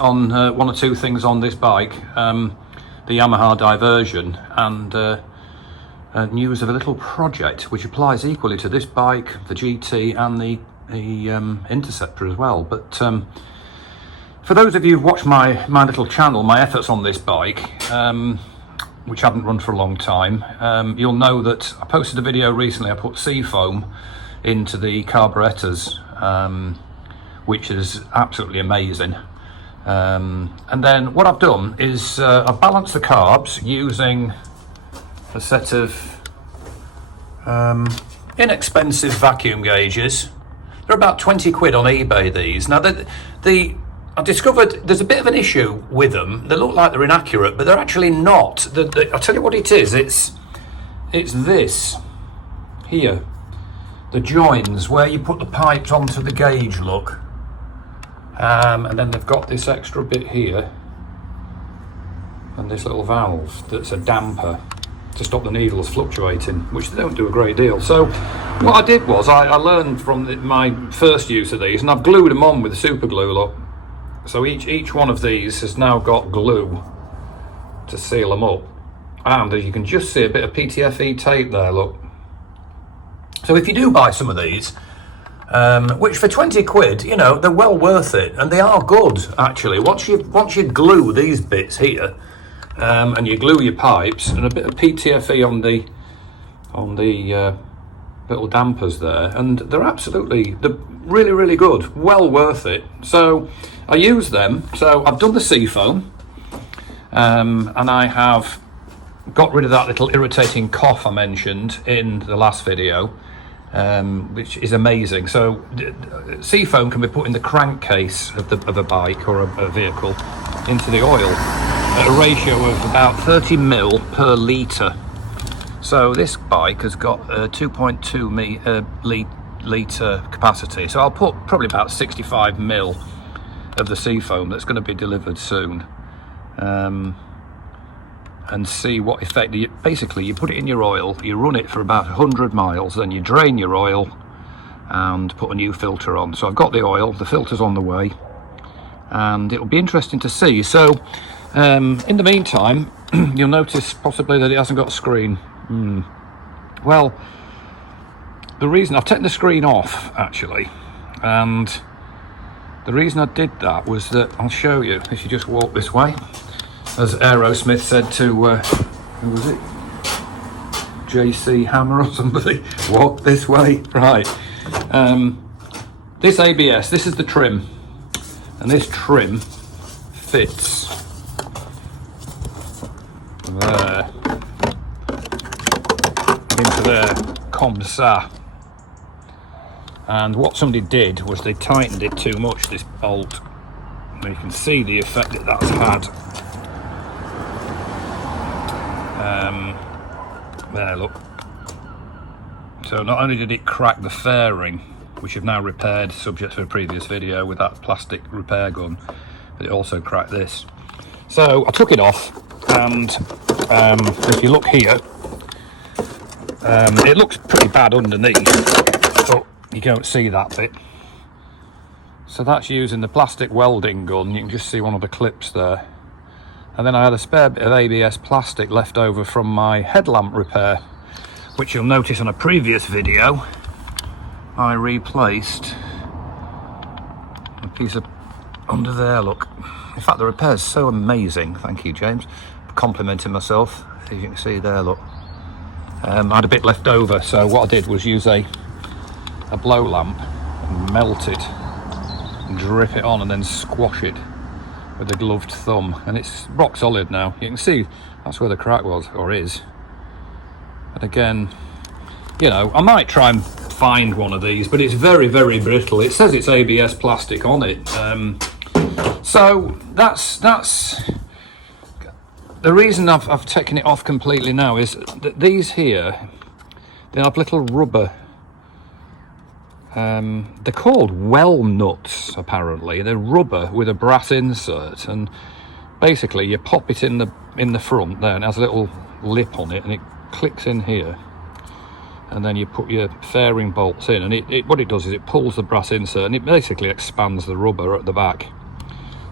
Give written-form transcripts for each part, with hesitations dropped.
on one or two things on this bike, the Yamaha Diversion, and news of a little project which applies equally to this bike, the GT, and the Interceptor as well. But for those of you who've watched my little channel, my efforts on this bike, which haven't run for a long time, you'll know that I posted a video recently. I put seafoam into the carburetors, which is absolutely amazing. And then what I've done is I've balanced the carbs using a set of inexpensive vacuum gauges. They're about 20 quid on eBay, these. Now, I discovered there's a bit of an issue with them. They look like they're inaccurate, but they're actually not. I'll tell you what it is. It's this here, the joins where you put the pipes onto the gauge, look. And then they've got this extra bit here and this little valve that's a damper to stop the needles fluctuating, which they don't do a great deal. So what I did was I learned from my first use of these, and I've glued them on with super glue, look. So each one of these has now got glue to seal them up, and as you can just see, a bit of PTFE tape there, look. So if you do buy some of these, which for 20 quid, you know, they're well worth it, and they are good actually. Once you glue these bits here, and you glue your pipes, and a bit of PTFE on the little dampers there, and they're really good, well worth it. So I use them. So I've done the seafoam, and I have got rid of that little irritating cough I mentioned in the last video, which is amazing. So seafoam can be put in the crankcase of a bike or a vehicle into the oil at a ratio of about 30 mil per litre. So this bike has got a 2.2 litre capacity, so I'll put probably about 65 mil of the seafoam that's going to be delivered soon, and see what effect. Basically, you put it in your oil, you run it for about 100 miles, then you drain your oil and put a new filter on. So I've got the oil, the filter's on the way, and it'll be interesting to see. So in the meantime, you'll notice possibly that it hasn't got a screen. Well, the reason I've taken the screen off actually, and the reason I did that was that I'll show you if you just walk this way. As Aerosmith said to, who was it? JC Hammer or somebody, walk this way. Right. This ABS, this is the trim. And this trim fits there into there, comme ça. And what somebody did was they tightened it too much, this bolt. And you can see the effect that that's had. There, look. So not only did it crack the fairing, which I've now repaired subject to a previous video with that plastic repair gun, but it also cracked this. So I took it off, and if you look here, it looks pretty bad underneath, but you don't see that bit. So that's using the plastic welding gun. You can just see one of the clips there. And then I had a spare bit of ABS plastic left over from my headlamp repair, which you'll notice on a previous video I replaced a piece of under there, look. In fact, the repair's so amazing. Thank you, James. Complimenting myself, as you can see there, look. I had a bit left over, so what I did was use a blow lamp and melt it, drip it on, and then squash it with a gloved thumb, and it's rock solid now. You can see that's where the crack was, or is. And again, you know, I might try and find one of these, but it's very brittle. It says it's ABS plastic on it, so that's the reason I've taken it off completely now. Is that these here, they have little rubber, they're called well nuts apparently. They're rubber with a brass insert, and basically you pop it in the front there, and it has a little lip on it, and it clicks in here, and then you put your fairing bolts in, and what it does is it pulls the brass insert, and it basically expands the rubber at the back.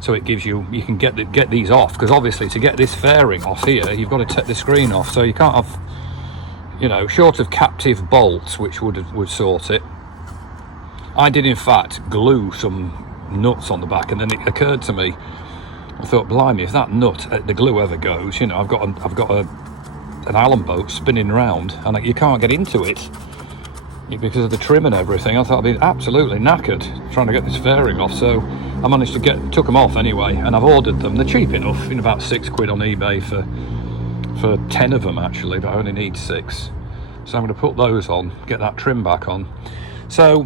so it gives you can get these off, because obviously to get this fairing off here you've got to take the screen off, so you can't have, you know, short of captive bolts which would sort it. I did in fact glue some nuts on the back, and then it occurred to me, I thought, blimey, if that nut, the glue ever goes, you know, I've got an Allen boat spinning round and you can't get into it because of the trim and everything. I thought I'd be absolutely knackered trying to get this fairing off, so I managed to took them off anyway, and I've ordered them. They're cheap enough, in about £6 on eBay for 10 of them actually, but I only need 6. So I'm going to put those on, get that trim back on. So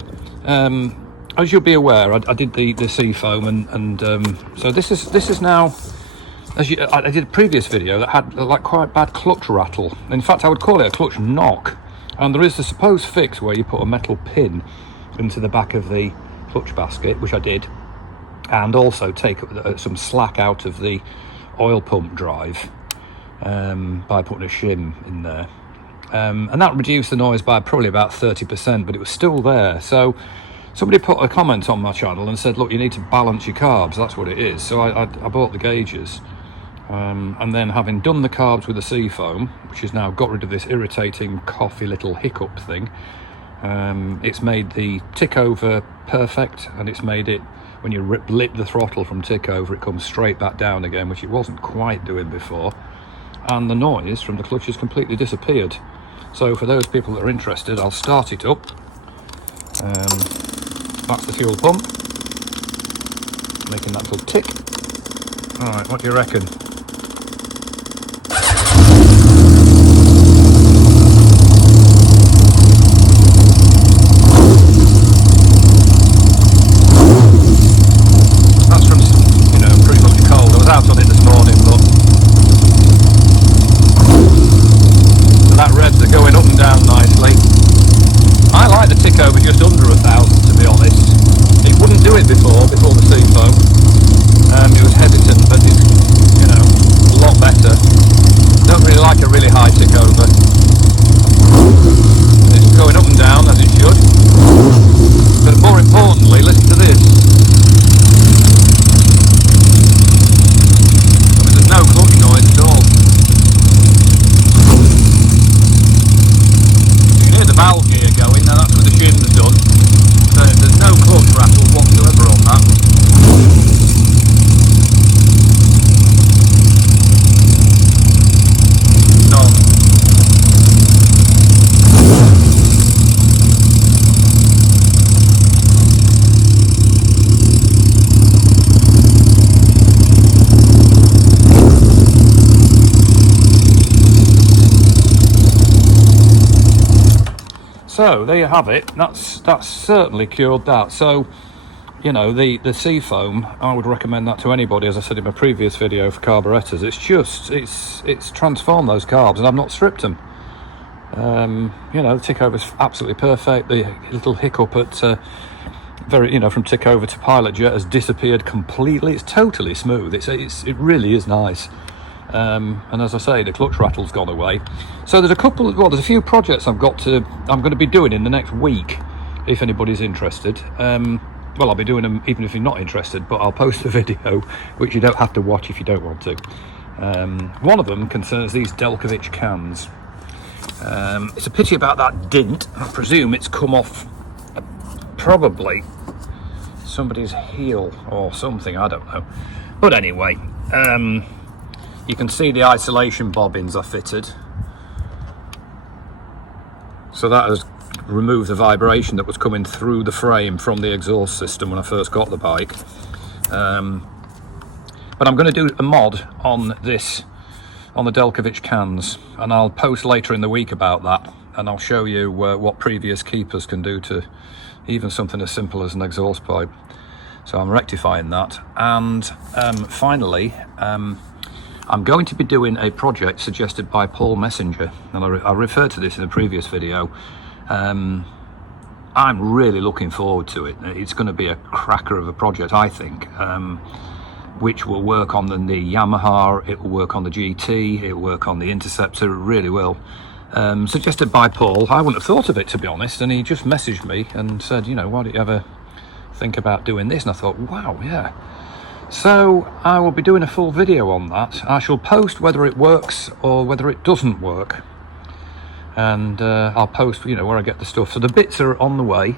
as you'll be aware, I did the sea foam, and so this is now, I did a previous video that had like quite bad clutch rattle. In fact, I would call it a clutch knock. And there is the supposed fix where you put a metal pin into the back of the clutch basket, which I did, and also take some slack out of the oil pump drive by putting a shim in there. And that reduced the noise by probably about 30%, but it was still there. So somebody put a comment on my channel and said, look, you need to balance your carbs, that's what it is. So I bought the gauges, and then having done the carbs with the sea foam, which has now got rid of this irritating coffee little hiccup thing, it's made the tick over perfect, and it's made it, when you lift the throttle from tick over, it comes straight back down again, which it wasn't quite doing before, and the noise from the clutch has completely disappeared. So for those people that are interested, I'll start it up. That's the fuel pump, making that little tick. Alright, what do you reckon? That's from, you know, pretty much cold. I was out on it this morning, but so that revs are going up and down nicely. I like the tick over just under 1,000, to be honest. It wouldn't do it before the sea foam. It was hesitant, but it's, you know, a lot better. Don't really like a really high tick over. It's going up and down as it should. But more importantly, listen to this. I mean, there's no clutch noise at all. You can hear the valve gear going, now that's what the shim's done. So there's no clutch rattle whatsoever on that. So there you have it. That's certainly cured that. So, you know, the sea foam, I would recommend that to anybody, as I said in my previous video for carburetors. It's transformed those carbs, and I've not stripped them. You know, the tick over is absolutely perfect. The little hiccup at from tick over to pilot jet has disappeared completely. It's totally smooth. It really is nice. And as I say, the clutch rattle's gone away. So there's a few projects I'm going to be doing in the next week, if anybody's interested. Well, I'll be doing them even if you're not interested, but I'll post a video which you don't have to watch if you don't want to. One of them concerns these Delkovich cans. It's a pity about that dint. I presume it's come off probably somebody's heel or something, I don't know. But anyway, you can see the isolation bobbins are fitted. So that has removed the vibration that was coming through the frame from the exhaust system when I first got the bike. But I'm going to do a mod on the Delkovich cans, and I'll post later in the week about that, and I'll show you what previous keepers can do to even something as simple as an exhaust pipe. So I'm rectifying that. And finally, I'm going to be doing a project suggested by Paul Messenger, and I referred to this in a previous video. I'm really looking forward to it. It's going to be a cracker of a project, I think, which will work on the Yamaha, it will work on the GT, it will work on the Interceptor, it really will. Suggested by Paul. I wouldn't have thought of it, to be honest, and he just messaged me and said, you know, why don't you ever think about doing this? And I thought, wow, yeah. So I will be doing a full video on that. I shall post whether it works or whether it doesn't work, and I'll post, you know, where I get the stuff. So the bits are on the way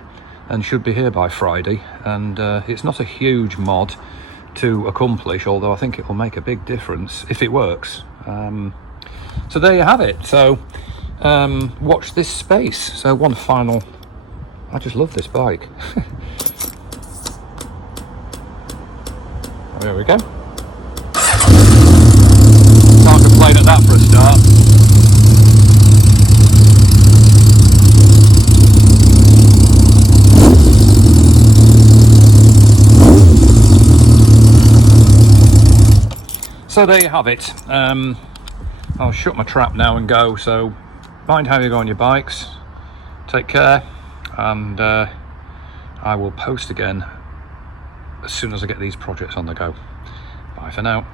and should be here by Friday, and it's not a huge mod to accomplish, although I think it will make a big difference if it works. So there you have it. So watch this space. So one final, I just love this bike. There we go. Can't complain at that for a start. So there you have it. I'll shut my trap now and go. So mind how you go on your bikes. Take care, and I will post again as soon as I get these projects on the go. Bye for now.